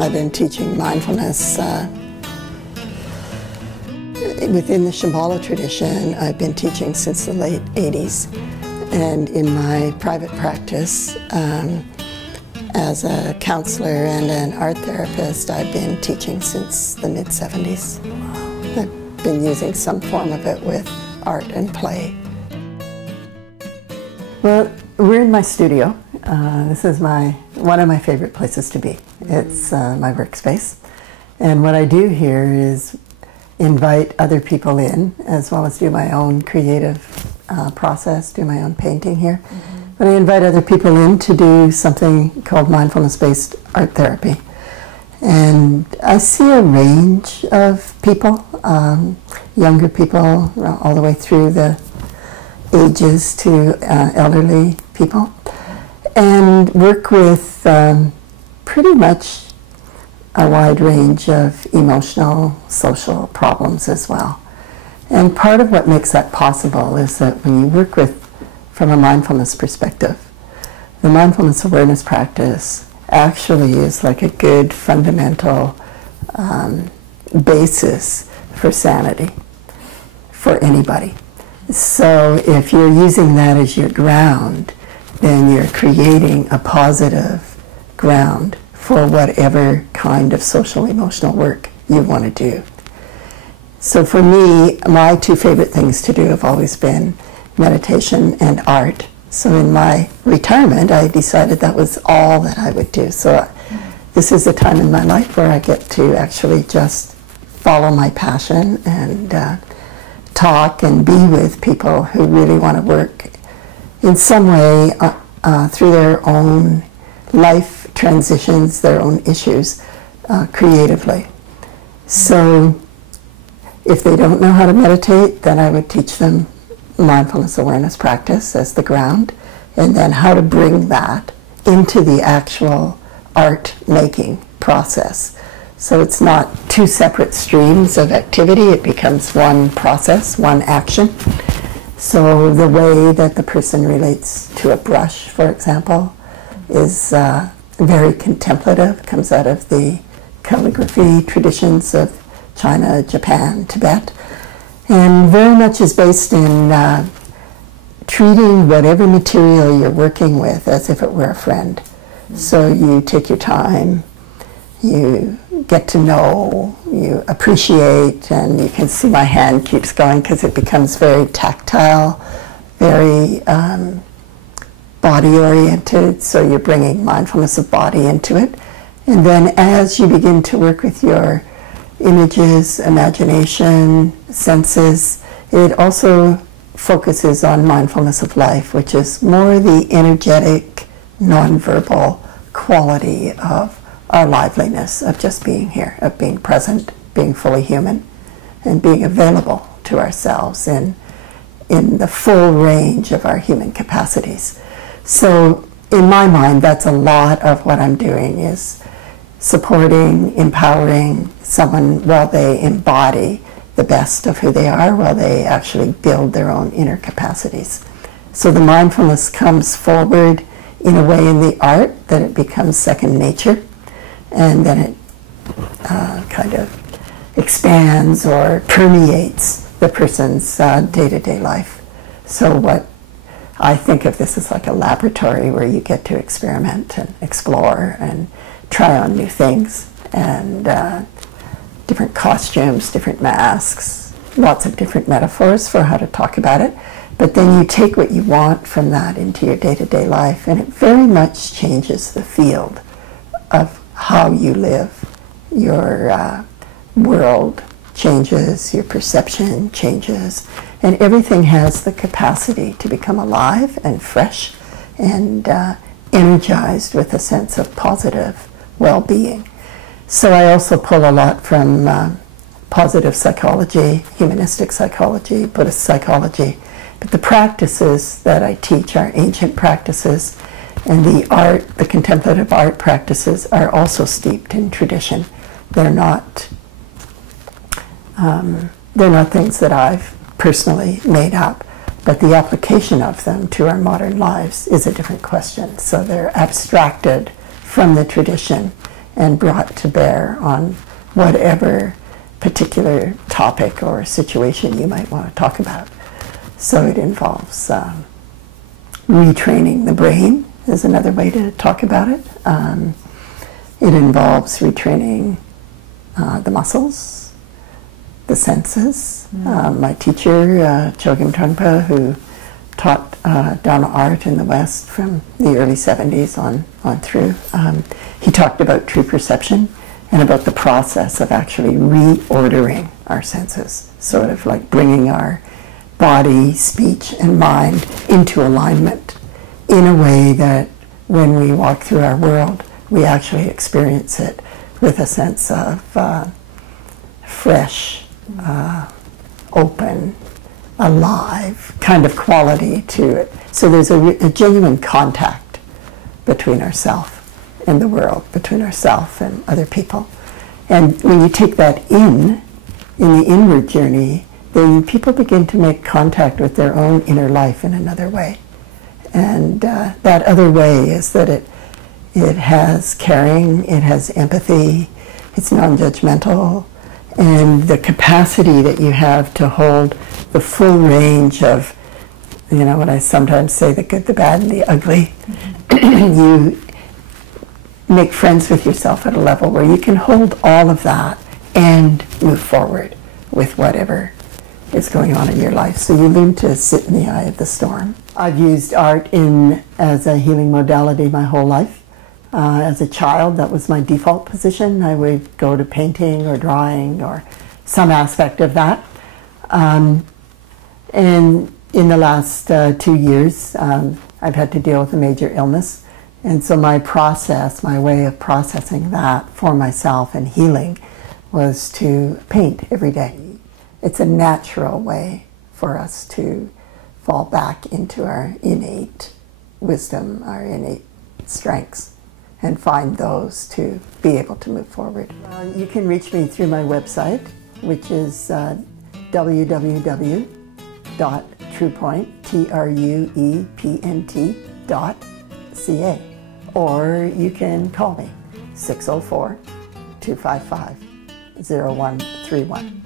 I've been teaching mindfulness within the Shambhala tradition. I've been teaching since the late 80s. And in my private practice, as a counselor and an art therapist, I've been teaching since the mid-70s. I've been using some form of it with art and play. Well, we're in my studio. This is one of my favorite places to be. It's my workspace. And what I do here is invite other people in, as well as do my own creative process, do my own painting here. But I invite other people in to do something called mindfulness-based art therapy. And I see a range of people, younger people, all the way through the ages to elderly people, and work with pretty much a wide range of emotional, social problems as well. And part of what makes that possible is that when you work from a mindfulness perspective, the mindfulness awareness practice actually is like a good fundamental basis for sanity for anybody. So if you're using that as your ground, then you're creating a positive ground for whatever kind of social emotional work you want to do. So for me, my two favorite things to do have always been meditation and art. So in my retirement, I decided that was all that I would do. So this is a time in my life where I get to actually just follow my passion and talk and be with people who really want to work in some way through their own life transitions, their own issues, creatively. So if they don't know how to meditate, then I would teach them mindfulness awareness practice as the ground, and then how to bring that into the actual art making process. So it's not two separate streams of activity, it becomes one process, one action. So the way that the person relates to a brush, for example, is very contemplative, comes out of the calligraphy traditions of China, Japan, Tibet, and very much is based in treating whatever material you're working with as if it were a friend. So you take your time, you get to know, you appreciate, and you can see my hand keeps going because it becomes very tactile, very body-oriented, so you're bringing mindfulness of body into it. And then as you begin to work with your images, imagination, senses, it also focuses on mindfulness of life, which is more the energetic, nonverbal quality of our liveliness, of just being here, of being present, being fully human, and being available to ourselves in the full range of our human capacities. So in my mind, that's a lot of what I'm doing, is supporting, empowering someone while they embody the best of who they are, while they actually build their own inner capacities. So the mindfulness comes forward in a way in the art that it becomes second nature, and then it kind of expands or permeates the person's day-to-day life. So what I think of this as like a laboratory where you get to experiment and explore and try on new things, and different costumes, different masks, lots of different metaphors for how to talk about it. But then you take what you want from that into your day-to-day life, and it very much changes the field of how you live. Your world changes, your perception changes, and everything has the capacity to become alive and fresh and energized with a sense of positive well-being. So I also pull a lot from positive psychology, humanistic psychology, Buddhist psychology. But the practices that I teach are ancient practices, and the art, the contemplative art practices, are also steeped in tradition. They're not things that I've personally made up, but the application of them to our modern lives is a different question. So they're abstracted from the tradition and brought to bear on whatever particular topic or situation you might want to talk about. So it involves retraining the brain is another way to talk about it. It involves retraining the muscles, the senses. My teacher, Chogyam Trungpa, who taught Dharma art in the West from the early 70s on through, he talked about true perception and about the process of actually reordering our senses, sort of like bringing our body, speech, and mind into alignment in a way that when we walk through our world, we actually experience it with a sense of fresh, open, alive kind of quality to it. So there's a genuine contact between ourself and the world, between ourself and other people. And when you take that in the inward journey, then people begin to make contact with their own inner life in another way. And that other way is that it has caring, it has empathy, it's non-judgmental, and the capacity that you have to hold the full range of, you know, what I sometimes say, the good, the bad, and the ugly. You make friends with yourself at a level where you can hold all of that and move forward with whatever is going on in your life. So you learn to sit in the eye of the storm. I've used art as a healing modality my whole life. As a child, that was my default position. I would go to painting or drawing or some aspect of that. And in the last 2 years, I've had to deal with a major illness. And so my process, my way of processing that for myself and healing was to paint every day. It's a natural way for us to fall back into our innate wisdom, our innate strengths, and find those to be able to move forward. You can reach me through my website, which is www.truepoint.ca, or you can call me 604-255-0131.